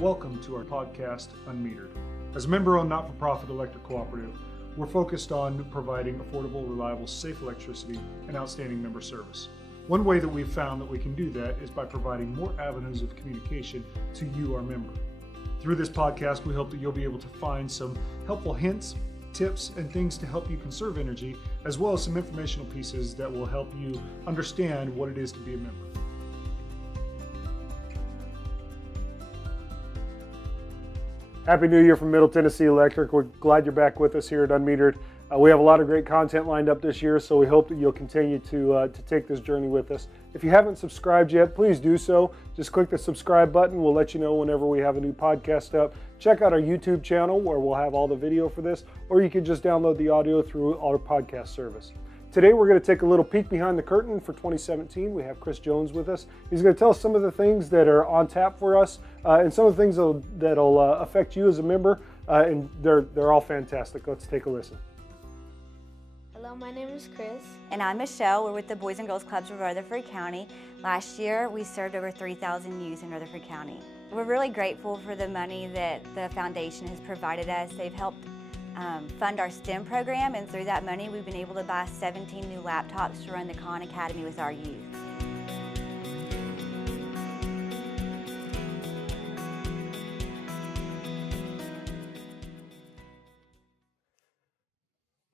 Welcome to our podcast, Unmetered. As a member-owned not-for-profit electric cooperative, we're focused on providing affordable, reliable, safe electricity and outstanding member service. One way that we've found that we can do that is by providing more avenues of communication to you, our member. Through this podcast, we hope that you'll be able to find some helpful hints, tips, and things to help you conserve energy, as well as some informational pieces that will help you understand what it is to be a member. Happy New Year from Middle Tennessee Electric. We're glad you're back with us here at Unmetered. We have a lot of great content lined up this year, so we hope that you'll continue to take this journey with us. If you haven't subscribed yet, please do so. Just click the subscribe button. We'll let you know whenever we have a new podcast up. Check out our YouTube channel where we'll have all the video for this, or you can just download the audio through our podcast service. Today we're going to take a little peek behind the curtain for 2017. We have Chris Jones with us. He's going to tell us some of the things that are on tap for us and some of the things that'll affect you as a member, and they're all fantastic. Let's take a listen. Hello, my name is Chris. And I'm Michelle. We're with the Boys and Girls Clubs of Rutherford County. Last year, we served over 3,000 youth in Rutherford County. We're really grateful for the money that the foundation has provided us. They've helped fund our STEM program, and through that money, we've been able to buy 17 new laptops to run the Khan Academy with our youth.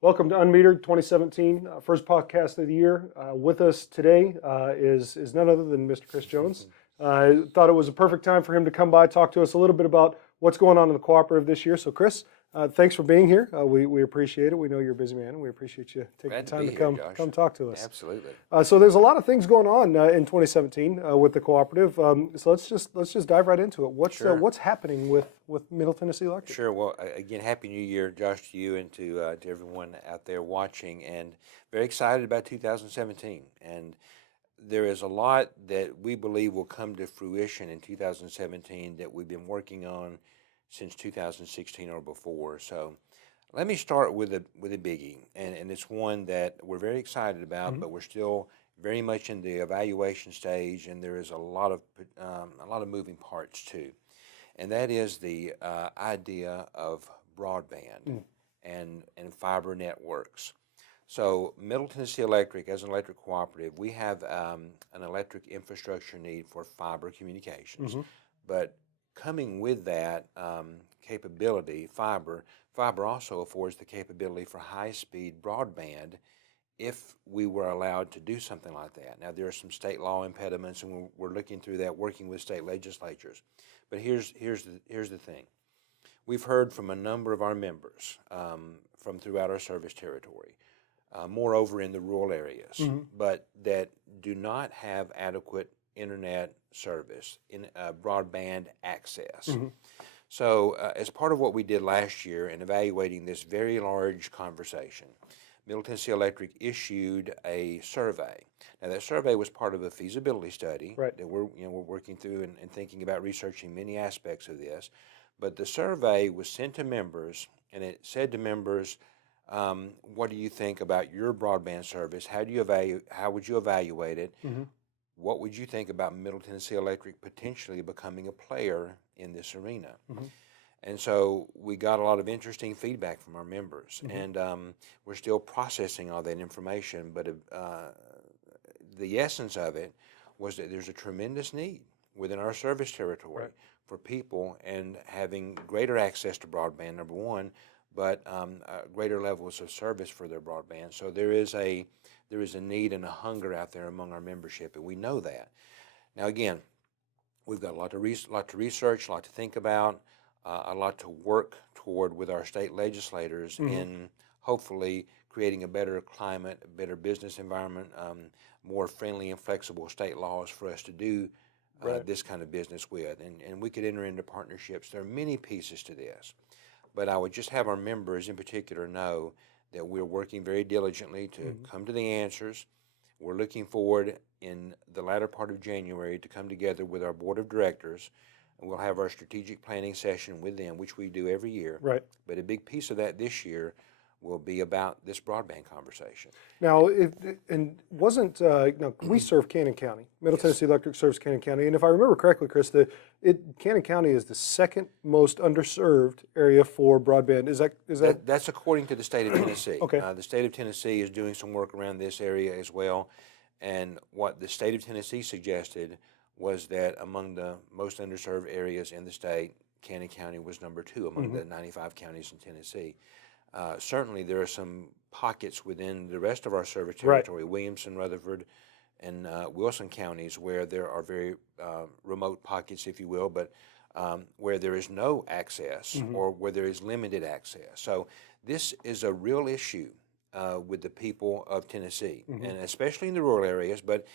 Welcome to Unmetered 2017, first podcast of the year. With us today is none other than Mr. Chris Jones. I thought it was a perfect time for him to come by, talk to us a little bit about what's going on in the cooperative this year. So Chris, thanks for being here. We appreciate it. We know you're a busy man, and we appreciate you taking the time to come talk to us. Absolutely. So there's a lot of things going on in 2017 with the cooperative. So let's just dive right into it. What's happening with Middle Tennessee Electric? Sure. Well, again, Happy New Year, Josh, to you and to everyone out there watching, and very excited about 2017. And there is a lot that we believe will come to fruition in 2017 that we've been working on since 2016 or before. So let me start with a biggie, and it's one that we're very excited about, but we're still very much in the evaluation stage, and there is a lot of moving parts too, and that is the idea of broadband and fiber networks. So Middle Tennessee Electric, as an electric cooperative, we have an electric infrastructure need for fiber communications, but coming with that capability, fiber also affords the capability for high-speed broadband if we were allowed to do something like that. Now, there are some state law impediments, and we're looking through that, working with state legislatures. But here's the thing. We've heard from a number of our members from throughout our service territory, moreover in the rural areas, but that do not have adequate internet service, in broadband access. So as part of what we did last year in evaluating this very large conversation, Middle Tennessee Electric issued a survey. Now that survey was part of a feasibility study that we're working through and thinking about researching many aspects of this. But the survey was sent to members, and it said to members, what do you think about your broadband service? How would you evaluate it? What would you think about Middle Tennessee Electric potentially becoming a player in this arena? And so we got a lot of interesting feedback from our members, and we're still processing all that information, but the essence of it was that there's a tremendous need within our service territory for people and having greater access to broadband, number one, but greater levels of service for their broadband. So there is a need and a hunger out there among our membership, and we know that. Now again, we've got a lot to research, a lot to think about, a lot to work toward with our state legislators in hopefully creating a better climate, a better business environment, more friendly and flexible state laws for us to do this kind of business with. And we could enter into partnerships. There are many pieces to this. But I would just have our members in particular know that we're working very diligently to come to the answers. We're looking forward in the latter part of January to come together with our board of directors, and we'll have our strategic planning session with them, which we do every year. But a big piece of that this year will be about this broadband conversation. Now, and wasn't now we serve Cannon County. Middle Tennessee Electric serves Cannon County, and if I remember correctly, Chris, Cannon County is the second most underserved area for broadband. Is that? That's according to the state of Tennessee. Okay. The state of Tennessee is doing some work around this area as well, and what the state of Tennessee suggested was that among the most underserved areas in the state, Cannon County was number 2 among the 95 counties in Tennessee. Certainly, there are some pockets within the rest of our service territory, Williamson, Rutherford, and Wilson counties, where there are very remote pockets, if you will, but where there is no access or where there is limited access. So this is a real issue with the people of Tennessee, and especially in the rural areas, but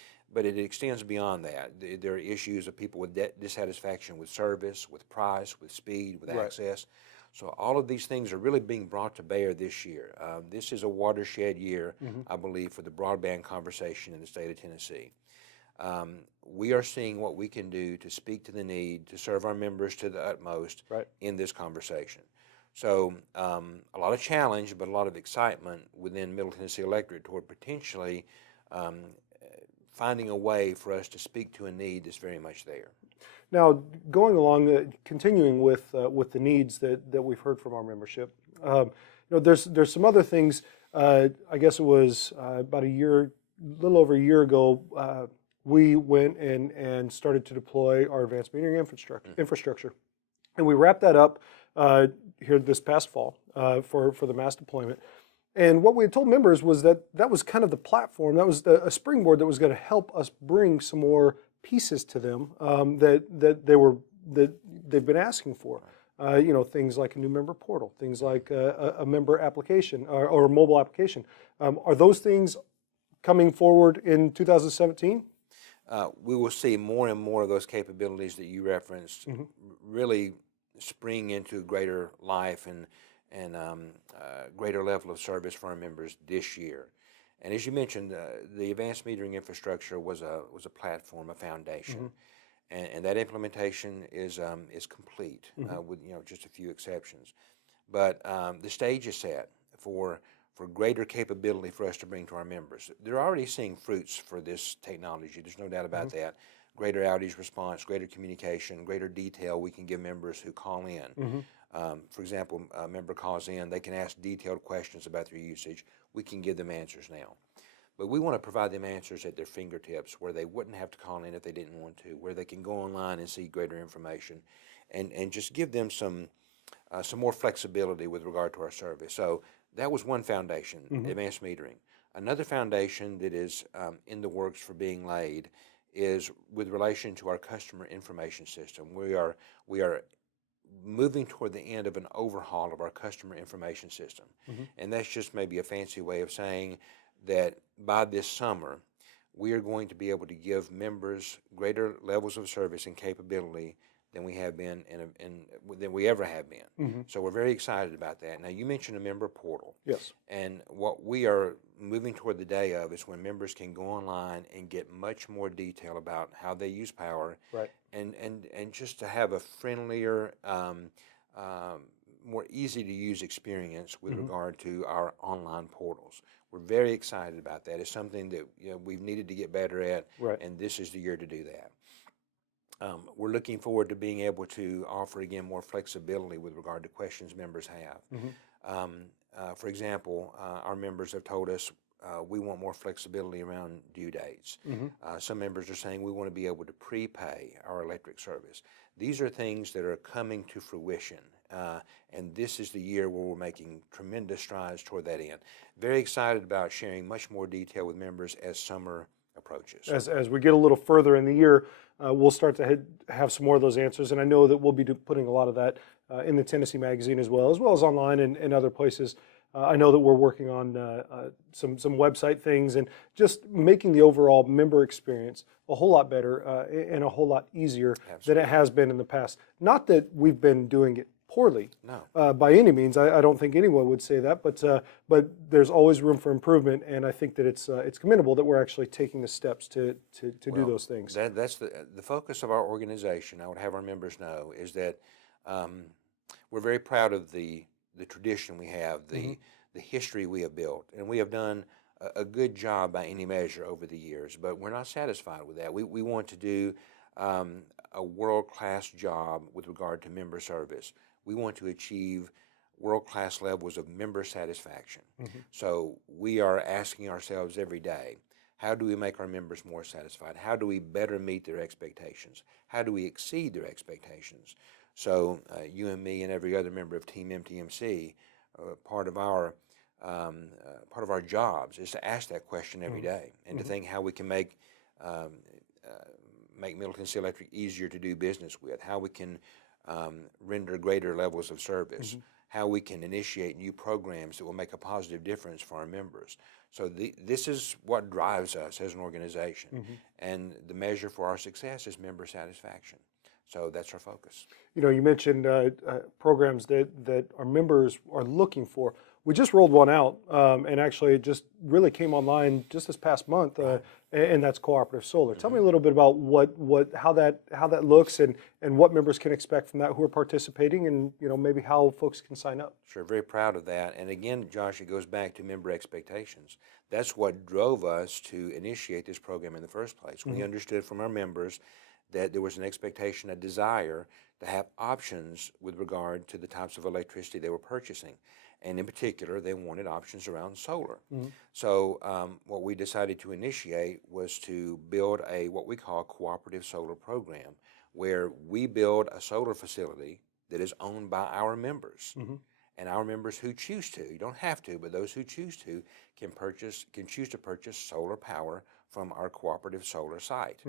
it extends beyond that. There are issues of people with dissatisfaction with service, with price, with speed, with access. So all of these things are really being brought to bear this year. This is a watershed year, I believe, for the broadband conversation in the state of Tennessee. We are seeing what we can do to speak to the need, to serve our members to the utmost in this conversation. So a lot of challenge, but a lot of excitement within Middle Tennessee Electric toward potentially finding a way for us to speak to a need that's very much there. Now, going along, continuing with the needs that we've heard from our membership, there's some other things. I guess it was about a little over a year ago, we went and started to deploy our advanced metering infrastructure, and we wrapped that up here this past fall for the mass deployment. And what we had told members was that was kind of the platform, that was a springboard that was going to help us bring some more pieces to them that they've been asking for. Things like a new member portal, things like a member application or a mobile application. Are those things coming forward in 2017? We will see more and more of those capabilities that you referenced really spring into greater life and greater level of service for our members this year. And as you mentioned, the advanced metering infrastructure was a platform, a foundation, and that implementation is complete with just a few exceptions. But the stage is set for greater capability for us to bring to our members. They're already seeing fruits for this technology. There's no doubt about that. Greater outage response, greater communication, greater detail we can give members who call in. For example, a member calls in, they can ask detailed questions about their usage. We can give them answers now. But we want to provide them answers at their fingertips where they wouldn't have to call in if they didn't want to, where they can go online and see greater information and just give them some more flexibility with regard to our service. So that was one foundation, advanced metering. Another foundation that is in the works for being laid is with relation to our customer information system. We are moving toward the end of an overhaul of our customer information system. And that's just maybe a fancy way of saying that by this summer, we are going to be able to give members greater levels of service and capability than we have been than we ever have been. So we're very excited about that. Now, you mentioned a member portal. Yes. And what we are moving toward the day of is when members can go online and get much more detail about how they use power, and just to have a friendlier, more easy to use experience with regard to our online portals. We're very excited about that. It's something that we've needed to get better at, and this is the year to do that. We're looking forward to being able to offer, again, more flexibility with regard to questions members have. For example, our members have told us we want more flexibility around due dates. Some members are saying we want to be able to prepay our electric service. These are things that are coming to fruition, and this is the year where we're making tremendous strides toward that end. Very excited about sharing much more detail with members as summer approaches. As we get a little further in the year, we'll start to have some more of those answers, and I know that we'll be putting a lot of that in the Tennessee Magazine as well as online and other places. I know that we're working on some website things and just making the overall member experience a whole lot better and a whole lot easier than it has been in the past. Not that we've been doing it poorly, by any means. I don't think anyone would say that, but there's always room for improvement, and I think that it's commendable that we're actually taking the steps to do those things. That's the focus of our organization. I would have our members know is that we're very proud of the tradition we have, the history we have built, and we have done a good job by any measure over the years, but we're not satisfied with that. We want to do a world-class job with regard to member service. We want to achieve world-class levels of member satisfaction. So we are asking ourselves every day, how do we make our members more satisfied? How do we better meet their expectations? How do we exceed their expectations? So you and me and every other member of Team MTMC, part of our jobs is to ask that question every day, and to think how we can make Middle Tennessee Electric easier to do business with, how we can render greater levels of service, how we can initiate new programs that will make a positive difference for our members. So this is what drives us as an organization, and the measure for our success is member satisfaction. So that's our focus. You know, you mentioned programs that our members are looking for. We just rolled one out, and actually it just really came online just this past month, and that's cooperative solar. Tell me a little bit about how that looks, and what members can expect from that who are participating, and maybe how folks can sign up. Sure, very proud of that. And again, Josh, it goes back to member expectations. That's what drove us to initiate this program in the first place. We understood from our members that there was an expectation, a desire to have options with regard to the types of electricity they were purchasing. And in particular, they wanted options around solar. So what we decided to initiate was to build what we call a cooperative solar program, where we build a solar facility that is owned by our members. And our members who choose to, you don't have to, but those who choose to can choose to purchase solar power from our cooperative solar site.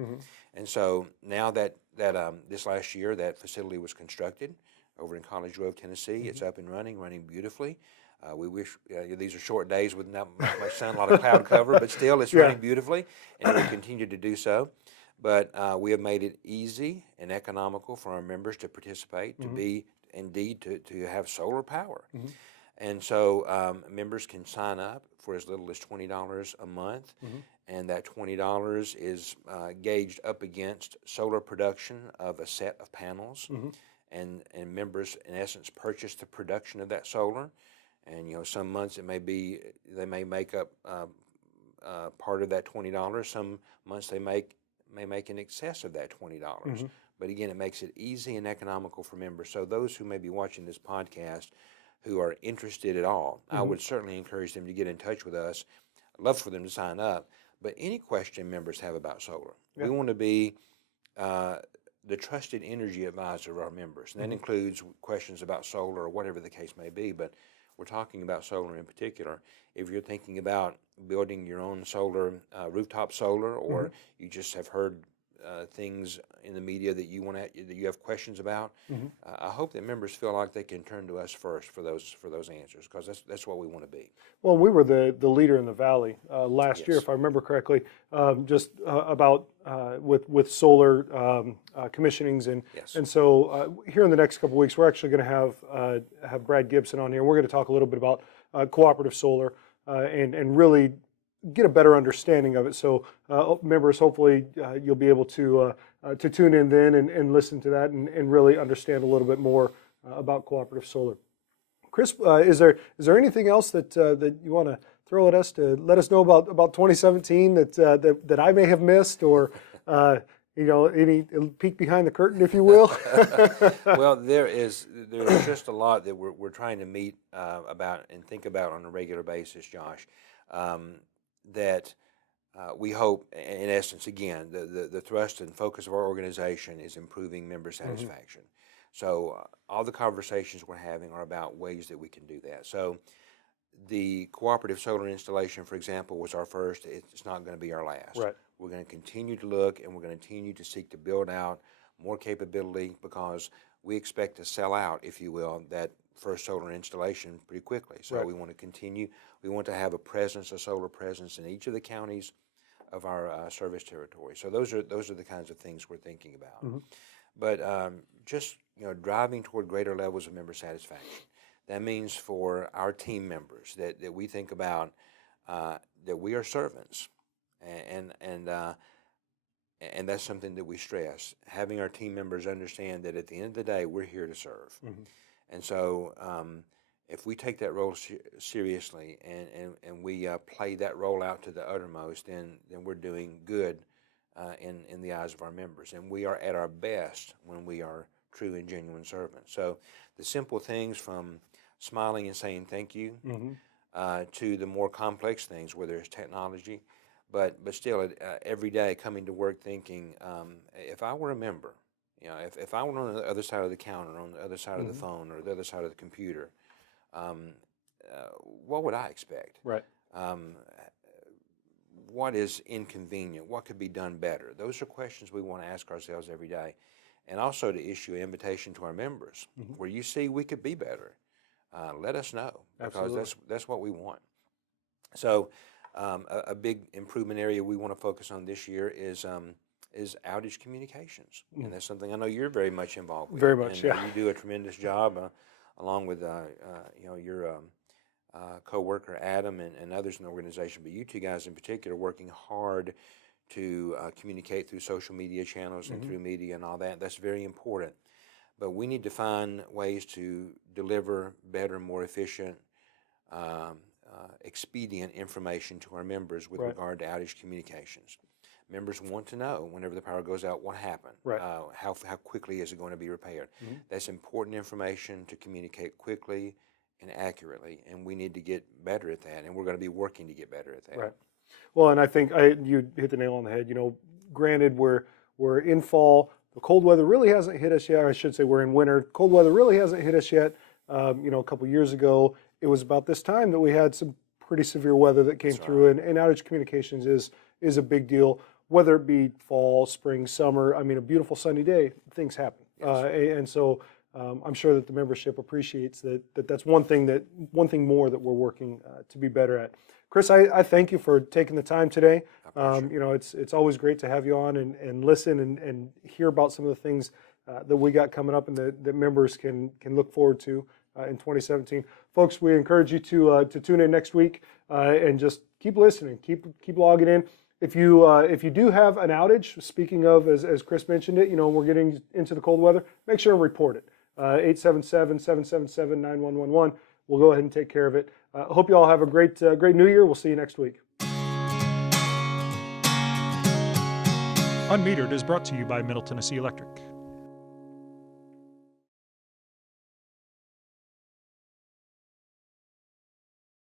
And so now that this last year that facility was constructed over in College Grove, Tennessee, it's up and running beautifully. We wish these are short days with not much sun, a lot of cloud cover, but still it's running beautifully, and it will continue to do so. But we have made it easy and economical for our members to participate, to be indeed to have solar power. And so members can sign up for as little as $20 a month, and that $20 is gauged up against solar production of a set of panels, and members in essence purchase the production of that solar. And some months they may make up part of that $20. Some months they may make in excess of that $20. But again, it makes it easy and economical for members. So those who may be watching this podcast who are interested at all, I would certainly encourage them to get in touch with us. I'd love for them to sign up. But any question members have about solar, we want to be the trusted energy advisor of our members. And that includes questions about solar or whatever the case may be, but we're talking about solar in particular. If you're thinking about building your own solar, rooftop solar, or you just have heard things in the media that you have questions about, I hope that members feel like they can turn to us first for those answers, because that's what we want to be. Well, we were the leader in the Valley last year, if I remember correctly, just about with solar commissionings, and so here in the next couple of weeks, we're actually going to have Brad Gibson on here. We're going to talk a little bit about cooperative solar and really get a better understanding of it. So members, hopefully you'll be able to tune in then and listen to that and really understand a little bit more about cooperative solar. Chris, is there anything else that you want to throw at us to let us know about 2017 that I may have missed, or any peek behind the curtain, if you will? Well, there's just a lot that we're trying to meet about and think about on a regular basis, Josh. That we hope, in essence, again, the thrust and focus of our organization is improving member satisfaction. So all the conversations we're having are about ways that we can do that. So the cooperative solar installation, for example, was our first. It's not going to be our last. Right. We're going to continue to look, and we're going to continue to seek to build out more capability, because we expect to sell out, if you will, that first solar installation pretty quickly. So we want to continue. We want to have a solar presence in each of the counties of our service territory. So those are the kinds of things we're thinking about. But just driving toward greater levels of member satisfaction. That means for our team members that we think about that we are servants, and that's something that we stress. Having our team members understand that at the end of the day, we're here to serve. And so if we take that role seriously and we play that role out to the uttermost, then we're doing good in the eyes of our members. And we are at our best when we are true and genuine servants. So the simple things from smiling and saying thank you to the more complex things, whether it's technology, but still every day coming to work thinking, if I were a member, if I were on the other side of the counter, on the other side of the phone, or the other side of the computer, what would I expect? Right. What is inconvenient? What could be done better? Those are questions we want to ask ourselves every day. And also to issue an invitation to our members, where you see we could be better, let us know, because that's what we want. So a big improvement area we want to focus on this year is outage communications, and that's something I know you're very much involved with. Very much, and, yeah. You do a tremendous job, along with your co-worker Adam and others in the organization. But you two guys in particular are working hard to communicate through social media channels and through media and all that. That's very important. But we need to find ways to deliver better, more efficient, expedient information to our members with regard to outage communications. Members want to know whenever the power goes out what happened, how quickly is it going to be repaired. That's important information to communicate quickly and accurately, and we need to get better at that, and we're going to be working to get better at that. Right. Well, and I think you hit the nail on the head. Granted, we're in fall. The cold weather really hasn't hit us yet. Or I should say we're in winter. Cold weather really hasn't hit us yet. A couple years ago, it was about this time that we had some pretty severe weather that came through, and outage communications is a big deal. Whether it be fall, spring, summer, a beautiful sunny day, things happen. And so I'm sure that the membership appreciates that's one thing more that we're working to be better at. Chris, I thank you for taking the time today. It's always great to have you on and listen and hear about some of the things that we got coming up and that members can look forward to in 2017. Folks, we encourage you to tune in next week and just keep listening, keep logging in. If you do have an outage, speaking of, as Chris mentioned it, we're getting into the cold weather, make sure to report it. 877-777-9111. We'll go ahead and take care of it. Hope you all have a great New Year. We'll see you next week. Unmetered is brought to you by Middle Tennessee Electric.